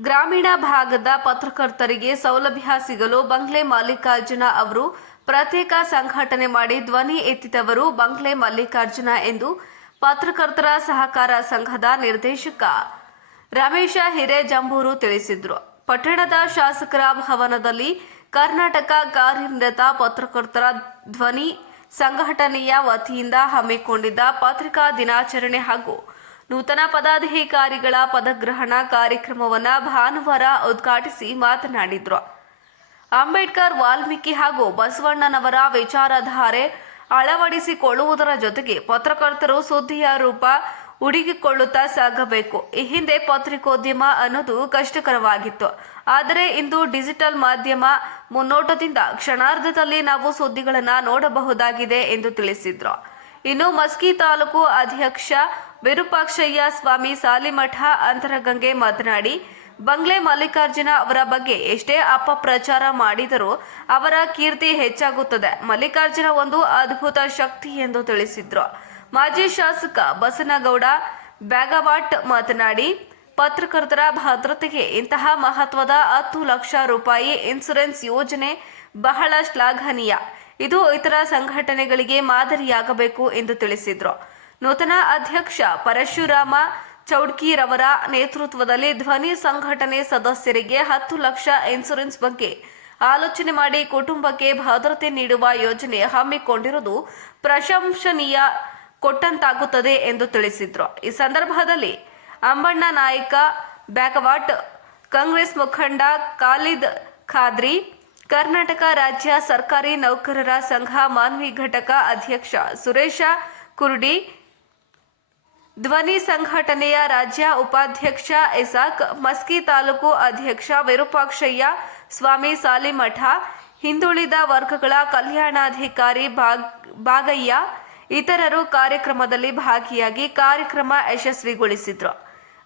ಗ್ರಾಮೀಣ ಭಾಗದ ಪತ್ರಕರ್ತರಿಗೆ ಸೌಲಭ್ಯ ಸಿಗಲು ಬಂಗ್ಲೆ ಮಲ್ಲಿಕಾರ್ಜುನ ಅವರು ಪ್ರತ್ಯೇಕ ಸಂಘಟನೆ ಮಾಡಿ ಧ್ವನಿ ಎತ್ತಿದವರು ಬಂಗ್ಲೆ ಮಲ್ಲಿಕಾರ್ಜುನ ಎಂದು ಪತ್ರಕರ್ತರ ಸಹಕಾರ ಸಂಘದ ನಿರ್ದೇಶಕ ರಮೇಶ ಹಿರೇಜಂಬೂರು ತಿಳಿಸಿದರು. ಪಟ್ಟಣದ ಶಾಸಕರ ಭವನದಲ್ಲಿ ಕರ್ನಾಟಕ ಕಾರ್ಯನಿರತ ಪತ್ರಕರ್ತರ ಧ್ವನಿ ಸಂಘಟನೆಯ ವತಿಯಿಂದ ಹಮ್ಮಿಕೊಂಡಿದ್ದ ಪತ್ರಿಕಾ ದಿನಾಚರಣೆ ಹಾಗೂ ನೂತನ ಪದಾಧಿಕಾರಿಗಳ ಪದಗ್ರಹಣ ಕಾರ್ಯಕ್ರಮವನ್ನು ಭಾನುವಾರ ಉದ್ಘಾಟಿಸಿ ಮಾತನಾಡಿದರು. ಅಂಬೇಡ್ಕರ್ ವಾಲ್ಮೀಕಿ ಹಾಗೂ ಬಸವಣ್ಣನವರ ವಿಚಾರಧಾರೆ ಅಳವಡಿಸಿಕೊಳ್ಳುವುದರ ಜೊತೆಗೆ ಪತ್ರಕರ್ತರು ಸುದ್ದಿಯ ರೂಪ ಹುಡುಕಿಕೊಳ್ಳುತ್ತಾ ಸಾಗಬೇಕು. ಈ ಹಿಂದೆ ಪತ್ರಿಕೋದ್ಯಮ ಅನ್ನೋದು ಕಷ್ಟಕರವಾಗಿತ್ತು. ಆದರೆ ಇಂದು ಡಿಜಿಟಲ್ ಮಾಧ್ಯಮ ಮುನ್ನೋಟದಿಂದ ಕ್ಷಣಾರ್ಧದಲ್ಲಿ ನಾವು ಸುದ್ದಿಗಳನ್ನು ನೋಡಬಹುದಾಗಿದೆ ಎಂದು ತಿಳಿಸಿದ್ರು. ಇನ್ನು ಮಸ್ಕಿ ತಾಲೂಕು ಅಧ್ಯಕ್ಷ ವಿರೂಪಾಕ್ಷಯ್ಯ, ಸ್ವಾಮಿ ಸಾಲಿಮಠ ಅಂತರಗಂಗೆ ಮಾತನಾಡಿ, ಬಂಗ್ಲೆ ಮಲ್ಲಿಕಾರ್ಜುನ ಅವರ ಬಗ್ಗೆ ಎಷ್ಟೇ ಅಪಪ್ರಚಾರ ಮಾಡಿದರೂ ಅವರ ಕೀರ್ತಿ ಹೆಚ್ಚಾಗುತ್ತದೆ. ಮಲ್ಲಿಕಾರ್ಜುನ ಒಂದು ಅದ್ಭುತ ಶಕ್ತಿ ಎಂದು ತಿಳಿಸಿದ್ರು. ಮಾಜಿ ಶಾಸಕ ಬಸನಗೌಡ, ಬ್ಯಾಗವಾಟ್ ಮಾತನಾಡಿ, ಪತ್ರಕರ್ತರ ಭದ್ರತೆಗೆ ಇಂತಹ ಮಹತ್ವದ ಹತ್ತು ಲಕ್ಷ ರೂಪಾಯಿ ಇನ್ಸುರೆನ್ಸ್ ಯೋಜನೆ ಬಹಳ ಶ್ಲಾಘನೀಯ. ಇದು ಇತರ ಸಂಘಟನೆಗಳಿಗೆ ಮಾದರಿಯಾಗಬೇಕು ಎಂದು ತಿಳಿಸಿದ್ರು. ನೂತನ ಅಧ್ಯಕ್ಷ ಪರಶುರಾಮ ಚೌಡ್ಕಿರವರ ನೇತೃತ್ವದಲ್ಲಿ ಧ್ವನಿ ಸಂಘಟನೆ ಸದಸ್ಯರಿಗೆ ಹತ್ತು ಲಕ್ಷ ಇನ್ಸುರೆನ್ಸ್ ಬಗ್ಗೆ ಆಲೋಚನೆ ಮಾಡಿ ಕುಟುಂಬಕ್ಕೆ ಭದ್ರತೆ ನೀಡುವ ಯೋಜನೆ ಹಮ್ಮಿಕೊಂಡಿರುವುದು ಪ್ರಶಂಸನೀಯ ಕೊಟ್ಟಂತಾಗುತ್ತದೆ ಎಂದು ತಿಳಿಸಿದ್ರು. ಈ ಸಂದರ್ಭದಲ್ಲಿ ಅಂಬಣ್ಣ ನಾಯಕ, ಬ್ಯಾಕವಾಟ್ ಕಾಂಗ್ರೆಸ್ ಮುಖಂಡ ಖಾಲಿದ್ ಖಾದ್ರಿ, ಕರ್ನಾಟಕ ರಾಜ್ಯ ಸರ್ಕಾರಿ ನೌಕರರ ಸಂಘ ಮಾನ್ವಿ ಘಟಕ ಅಧ್ಯಕ್ಷ ಸುರೇಶ ಕುರುಡಿ ಧ್ವನಿ ಸಂಘಟನೆಯ ರಾಜ್ಯ ಉಪಾಧ್ಯಕ್ಷ ಇಸಾಕ್, ಮಸ್ಕಿ ತಾಲೂಕು ಅಧ್ಯಕ್ಷ ವಿರೂಪಾಕ್ಷಯ್ಯ, ಸ್ವಾಮಿ ಸಾಲಿಮಠ, ಹಿಂದುಳಿದ ವರ್ಗಗಳ ಕಲ್ಯಾಣಾಧಿಕಾರಿ ಬಾಗಯ್ಯ ಇತರರು ಕಾರ್ಯಕ್ರಮದಲ್ಲಿ ಭಾಗಿಯಾಗಿ ಕಾರ್ಯಕ್ರಮ ಯಶಸ್ವಿಗೊಳಿಸಿದ್ರು.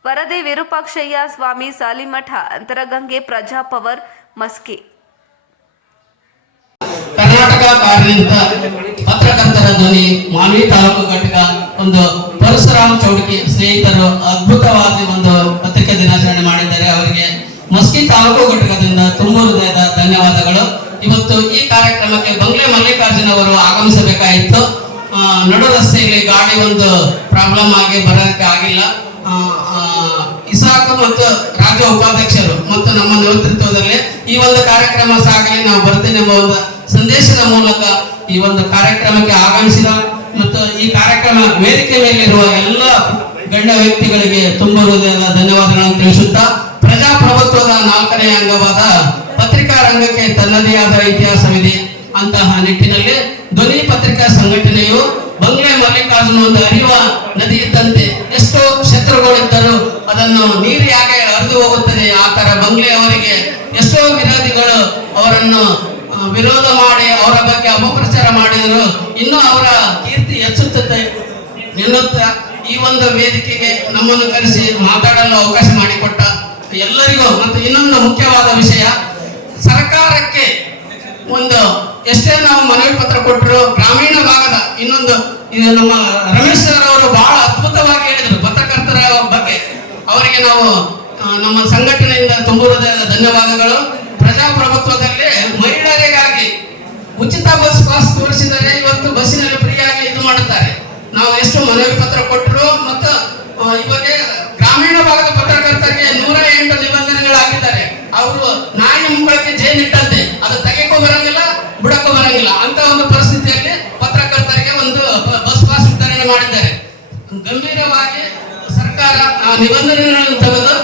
ವರದಿ ವಿರೂಪಾಕ್ಷಯ್ಯ, ಸ್ವಾಮಿ ಸಾಲಿಮಠ, ಅಂತರಗಂಗೆ ಪ್ರಜಾಪವರ್ ಮಸ್ಕಿ. ಕರ್ನಾಟಕ ಪತ್ರಕರ್ತರ ಧ್ವನಿ ಮಾನ್ವಿ ತಾಲೂಕು ಘಟಕ ಒಂದು ಪರಶುರಾಮ್ ಚೌಡಕಿ ಸ್ನೇಹಿತರು ಅದ್ಭುತವಾದ ಒಂದು ಪತ್ರಿಕಾ ದಿನಾಚರಣೆ ಮಾಡಿದ್ದಾರೆ. ಅವರಿಗೆ ಮಸ್ಕಿ ತಾಲೂಕು ಘಟಕದಿಂದ ತುಂಬ ಹೃದಯದ ಧನ್ಯವಾದಗಳು. ಇವತ್ತು ಈ ಕಾರ್ಯಕ್ರಮಕ್ಕೆ ಬಂಗ್ಲೆ ಮಲ್ಲಿಕಾರ್ಜುನ್ ಅವರು ಆಗಮಿಸಬೇಕಾಯಿತು. ನಡು ರಸ್ತೆಯಲ್ಲಿ ಗಾಡಿ ಒಂದು ಪ್ರಾಬ್ಲಮ್ ಆಗಿ ಬರೋದಕ್ಕೆ ಆಗಿಲ್ಲ. ಇಸಾಕ್ ಮತ್ತು ರಾಜ್ಯ ಉಪಾಧ್ಯಕ್ಷರು ಮತ್ತು ನಮ್ಮ ನೇತೃತ್ವದಲ್ಲಿ ಈ ಒಂದು ಕಾರ್ಯಕ್ರಮ ಸಾಗಲಿ, ನಾವು ಬರ್ತೀನಿ ಎಂಬ ಒಂದು ಸಂದೇಶದ ಮೂಲಕ ಈ ಒಂದು ಕಾರ್ಯಕ್ರಮಕ್ಕೆ ಆಗಮಿಸಿದ ಮತ್ತು ಈ ಕಾರ್ಯಕ್ರಮ ವೇದಿಕೆ ಮೇಲಿರುವ ಎಲ್ಲ ಗಣ್ಯ ವ್ಯಕ್ತಿಗಳಿಗೆ ತುಂಬ ಹೃದಯದ ಧನ್ಯವಾದಗಳನ್ನು ತಿಳಿಸುತ್ತಾ ಪ್ರಜಾಪ್ರಭುತ್ವದ ನಾಲ್ಕನೇ ಅಂಗವಾದ ಪತ್ರಿಕಾ ರಂಗಕ್ಕೆ ತನ್ನದೇ ಆದ ಇತಿಹಾಸವಿದೆ. ಅಂತಹ ನಿಟ್ಟಿನಲ್ಲಿ ಧ್ವನಿ ಪತ್ರಿಕಾ ಸಂಘಟನೆಯು ಬಂಗ್ಲೆ ಮಲ್ಲಿಕಾರ್ಜುನ ಒಂದು ಅರಿವ ನದಿ ಇದ್ದಂತೆ ಎಷ್ಟೋ ಶತ್ರುಗಳಿದ್ದರೂ ಅದನ್ನು ನೀರಿಯಾಗೆ ಹರಿದು ಹೋಗುತ್ತದೆ. ಆ ತರ ಬಂಗ್ಲೆ ಅವರಿಗೆ ಎಷ್ಟೋ ವಿರೋಧಿಗಳು ಅವರನ್ನು ವಿರೋಧ ಮಾಡಿ ಅವರ ಬಗ್ಗೆ ಅಪಪ್ರಚಾರ ಮಾಡಿದರು, ಇನ್ನೂ ಅವರ ಕೀರ್ತಿ ಹೆಚ್ಚುತ್ತದೆ. ಎನ್ನುತ್ತಾ ಈ ಒಂದು ವೇದಿಕೆಗೆ ನಮ್ಮನ್ನು ಕರೆಸಿ ಮಾತಾಡಲು ಅವಕಾಶ ಮಾಡಿಕೊಟ್ಟ ಎಲ್ಲರಿಗೂ ಮತ್ತು ಇನ್ನೊಂದು ಮುಖ್ಯವಾದ ವಿಷಯ, ಸರ್ಕಾರಕ್ಕೆ ಒಂದು ಎಷ್ಟೇ ನಾವು ಮನವಿ ಪತ್ರ ಕೊಟ್ಟರು ಗ್ರಾಮೀಣ ಭಾಗದ ಇನ್ನೊಂದು, ಇದು ನಮ್ಮ ರಮೇಶ್ ಸರ್ ಅವರು ಬಹಳ ಅದ್ಭುತವಾಗಿ ಹೇಳಿದರು ಪತ್ರಕರ್ತರ ಬಗ್ಗೆ. ಅವರಿಗೆ ನಾವು ನಮ್ಮ ಸಂಘಟನೆಯಿಂದ ತುಂಬ ಧನ್ಯವಾದಗಳು. ಪ್ರಜಾಪ್ರಭುತ್ವದಲ್ಲಿ ಮಹಿಳೆಯರಿಗಾಗಿ ಉಚಿತ ಬಸ್ ಪಾಸ್ ತೋರಿಸಿದರೆ ಇವತ್ತು ಬಸ್ಸಿನಲ್ಲಿ ಫ್ರೀಯಾಗಿ ಇದು ಮಾಡುತ್ತಾರೆ. ನಾವು ಎಷ್ಟು ಮನವಿ ಪತ್ರ ಕೊಟ್ಟರು ಮತ್ತು ಇವಾಗ ಗ್ರಾಮೀಣ ಭಾಗದ ಪತ್ರಕರ್ತರಿಗೆ ನೂರ ಎಂಟು ನಿಬಂಧನೆಗಳಾಗಿದ್ದಾರೆ. ಅವರು ನಾಯಿ ಮುಂಬಳಕ್ಕೆ ಜೈನಿಟ್ಟಂತೆ ಅದು ತೆಗೆಕೋ ಬರಂಗಿಲ್ಲ, ಬಿಡಕ್ಕೂ ಬರಂಗಿಲ್ಲ. ಅಂತ ಒಂದು ಪರಿಸ್ಥಿತಿಯಲ್ಲಿ ಪತ್ರಕರ್ತರಿಗೆ ಒಂದು ಬಸ್ ಪಾಸ್ ವಿತರಣೆ ಮಾಡಿದ್ದಾರೆ. ಗಂಭೀರವಾಗಿ ಸರ್ಕಾರ ಆ ನಿಬಂಧನೆಗಳನ್ನು ತೆಗೆದು